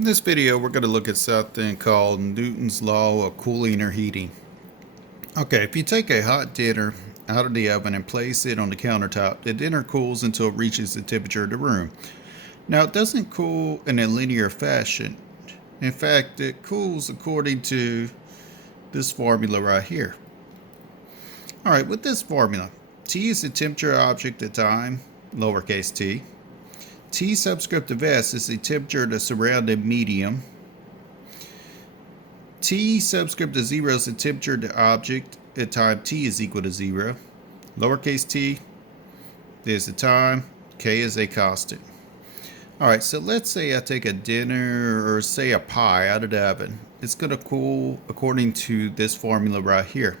In this video, we're going to look at something called Newton's law of cooling or heating. Okay, if you take a hot dinner out of the oven and place it on the countertop, the dinner cools until it reaches the temperature of the room. Now, it doesn't cool in a linear fashion. In fact, it cools according to this formula right here. All right, with this formula, T is the temperature object at time, lowercase t. T subscript of S is the temperature of the surrounding medium. T subscript of 0 is the temperature of the object at time t is equal to 0. Lowercase t is the time, K is a constant. Alright, so let's say I take a dinner or say a pie out of the oven. It's going to cool according to this formula right here.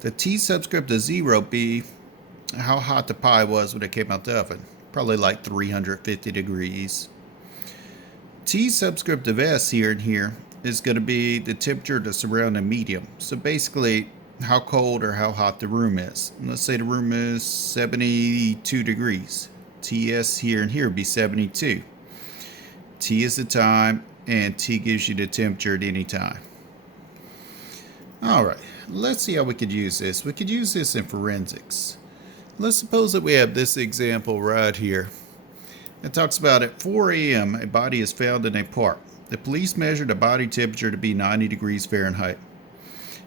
The T subscript of 0 be how hot the pie was when it came out the oven. Probably like 350 degrees. T subscript of S here and here is going to be the temperature of the surrounding medium. So basically, how cold or how hot the room is. And let's say the room is 72 degrees. TS here and here would be 72. T is the time, and T gives you the temperature at any time. Alright, let's see how we could use this. We could use this in forensics. Let's suppose that we have this example right here. It talks about at 4 a.m. a body is found in a park. The police measured the body temperature to be 90 degrees Fahrenheit.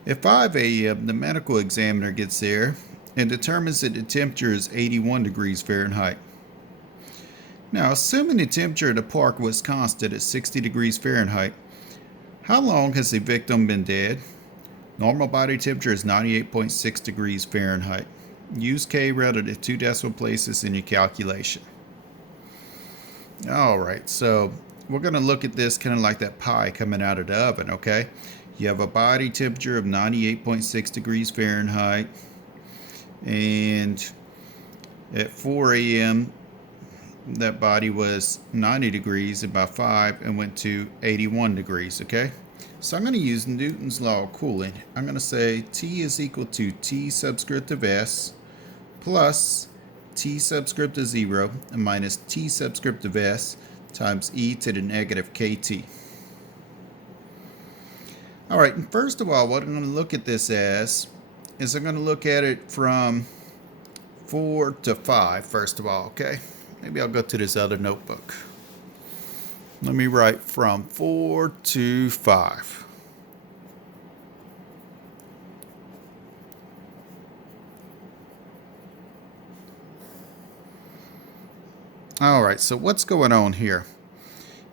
At 5 a.m. the medical examiner gets there and determines that the temperature is 81 degrees Fahrenheit. Now, assuming the temperature of the park was constant at 60 degrees Fahrenheit, how long has the victim been dead? Normal body temperature is 98.6 degrees Fahrenheit. Use K rounded to 2 decimal places in your calculation. Alright, so we're going to look at this kind of like that pie coming out of the oven, okay? You have a body temperature of 98.6 degrees Fahrenheit, and at 4 a.m. that body was 90 degrees, and by 5 and went to 81 degrees, okay? So I'm going to use Newton's law of cooling. I'm going to say T is equal to T subscript of S plus T subscript of 0 and minus T subscript of S times e to the negative kt. Alright, and first of all, what I'm going to look at this as is I'm going to look at it from 4 to 5, first of all, okay? Maybe I'll go to this other notebook. Let me write from 4 to 5. Alright, so what's going on here?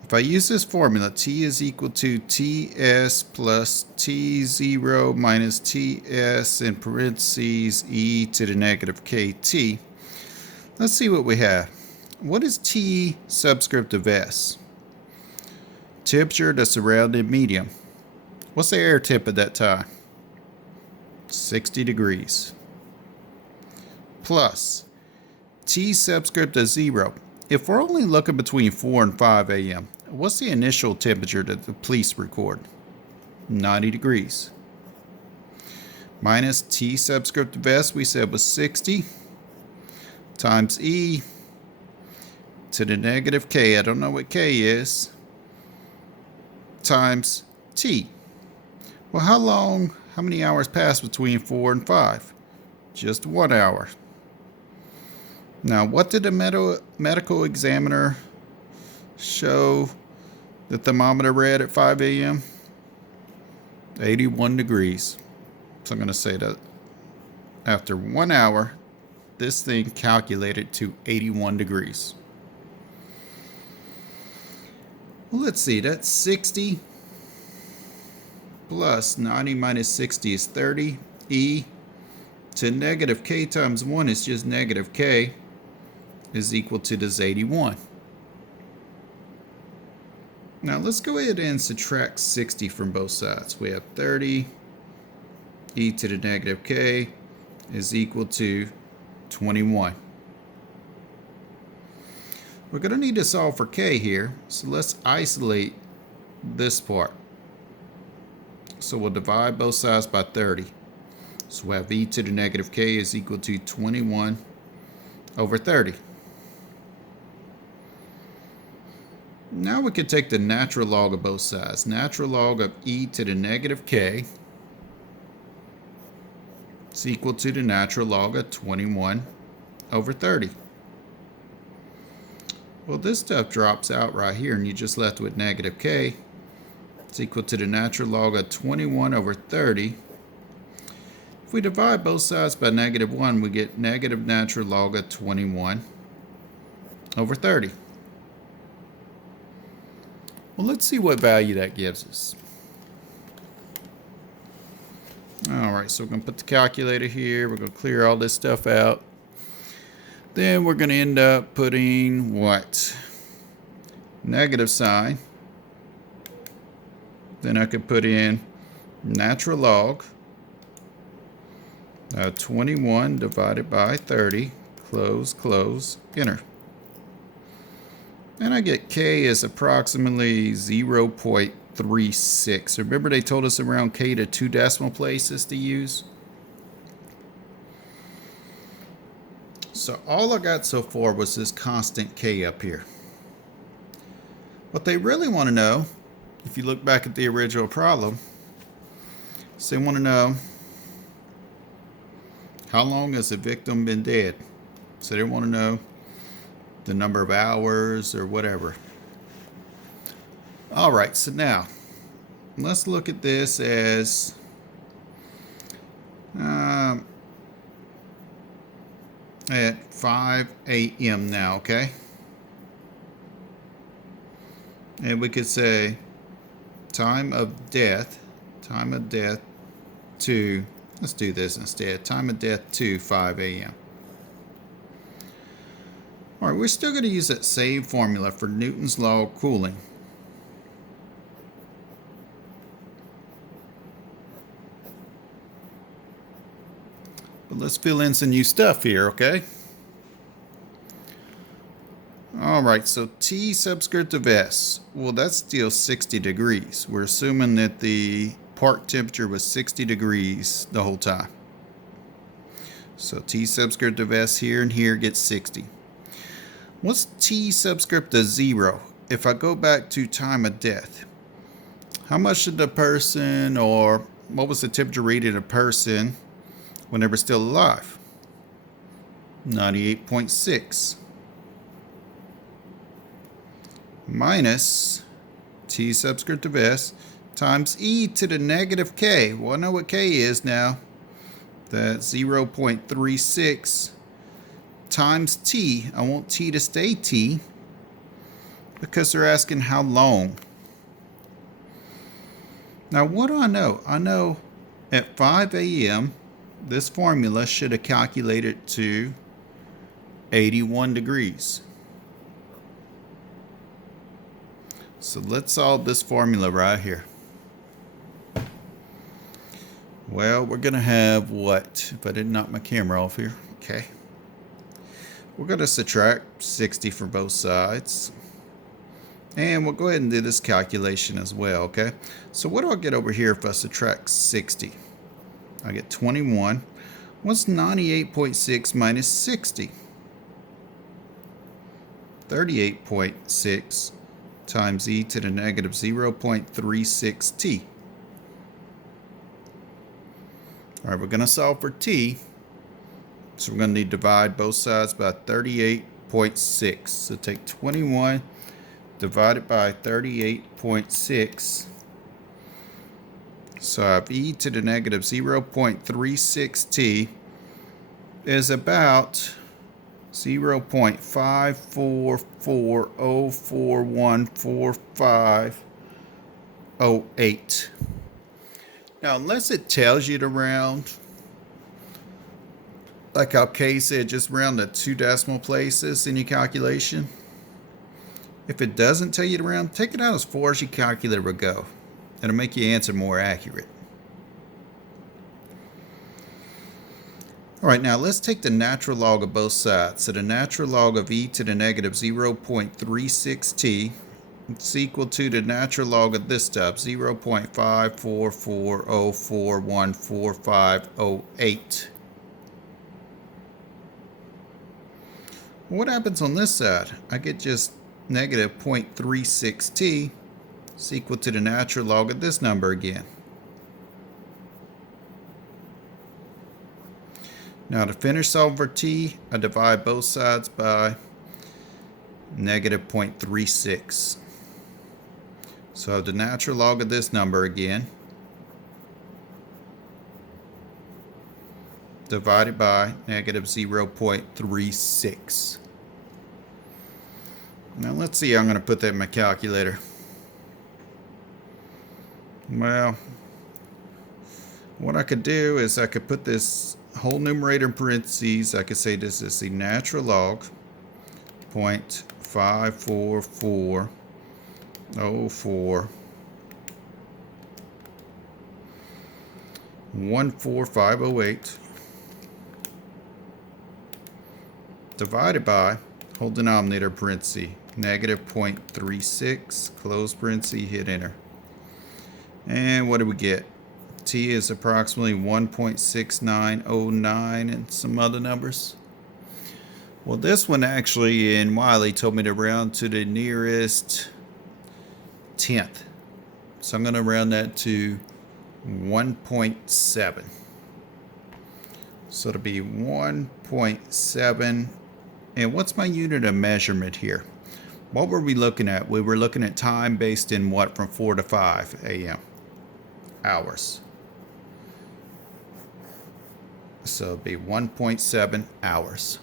If I use this formula, T is equal to Ts plus T0 minus Ts in parentheses e to the negative kt. Let's see what we have. What is T subscript of S? Temperature of the surrounding medium. What's the air temp at that time? 60 degrees. Plus T subscript of 0. If we're only looking between 4 and 5 a.m., what's the initial temperature that the police record? 90 degrees. Minus T subscript of S, we said was 60, times E to the negative K, I don't know what K is, times T. Well, how many hours pass between 4 and 5? Just 1 hour. Now, what did the medical examiner show the thermometer read at 5 a.m.? 81 degrees. So I'm going to say that after 1 hour, this thing calculated to 81 degrees. Well, let's see, that's 60 plus 90 minus 60 is 30. E to negative K times 1 is just negative K, is equal to this 81. Now let's go ahead and subtract 60 from both sides. We have 30 e to the negative k is equal to 21. We're going to need to solve for k here, so let's isolate this part. So we'll divide both sides by 30. So we have e to the negative k is equal to 21 over 30. Now we could take the natural log of both sides. Natural log of e to the negative k is equal to the natural log of 21 over 30. Well, this stuff drops out right here, and you're just left with negative k. It's equal to the natural log of 21 over 30. If we divide both sides by negative 1, we get negative natural log of 21 over 30. Well, let's see what value that gives us. All right, so we're going to put the calculator here. We're going to clear all this stuff out. Then we're going to end up putting what? Negative sign. Then I could put in natural log 21 divided by 30, close, close, enter. And I get k is approximately 0.36. Remember they told us around k to 2 decimal places to use? So all I got so far was this constant k up here. What they really want to know, if you look back at the original problem, is they want to know how long has the victim been dead. So they want to know the number of hours or whatever. All right, so now let's look at this as at 5 a.m. now, okay? And we could say time of death to, let's do this instead, time of death to 5 a.m. All right, we're still going to use that same formula for Newton's law of cooling. But let's fill in some new stuff here, okay? All right, so T subscript of S. Well, that's still 60 degrees. We're assuming that the part temperature was 60 degrees the whole time. So T subscript of S here and here gets 60. What's T subscript of 0? If I go back to time of death, how much did the person, or what was the temperature reading of a person when they were still alive? 98.6. Minus T subscript of S times e to the negative k. Well, I know what k is now. That's 0.36 times t. I want t to stay t because they're asking how long. Now, what do I know? I know at 5 a.m. this formula should have calculated to 81 degrees. So let's solve this formula right here. Well, we're going to have what? If I didn't knock my camera off here. Okay. We're going to subtract 60 from both sides. And we'll go ahead and do this calculation as well, okay? So what do I get over here if I subtract 60? I get 21. What's 98.6 minus 60? 38.6 times e to the negative 0.36 t. All right, we're going to solve for t. So we're going to need to divide both sides by 38.6. So take 21 divided by 38.6. So I have e to the negative 0.36 t is about 0.54404144508. Now, unless it tells you to round, like how K said, just round to 2 decimal places in your calculation. If it doesn't tell you to round, take it out as far as your calculator will go. It'll make your answer more accurate. All right, now let's take the natural log of both sides. So the natural log of e to the negative 0.36 t is equal to the natural log of this stuff, 0.54404144508. What happens on this side? I get just negative 0.36t is equal to the natural log of this number again. Now to finish solving for t, I divide both sides by negative 0.36. So the natural log of this number again, divided by negative 0.36. Now let's see how I'm going to put that in my calculator. Well, what I could do is I could put this whole numerator in parentheses. I could say this is the natural log 0.54404 14508 divided by whole denominator parenthesis negative 0.36 close parenthesis, hit enter. And what do we get? T is approximately 1.6909 and some other numbers. Well, this one actually in Wiley told me to round to the nearest tenth. So I'm going to round that to 1.7. So it'll be 1.7. And what's my unit of measurement here? What were we looking at? We were looking at time based in what, from 4 to 5 a.m. hours. So it'll be 1.7 hours.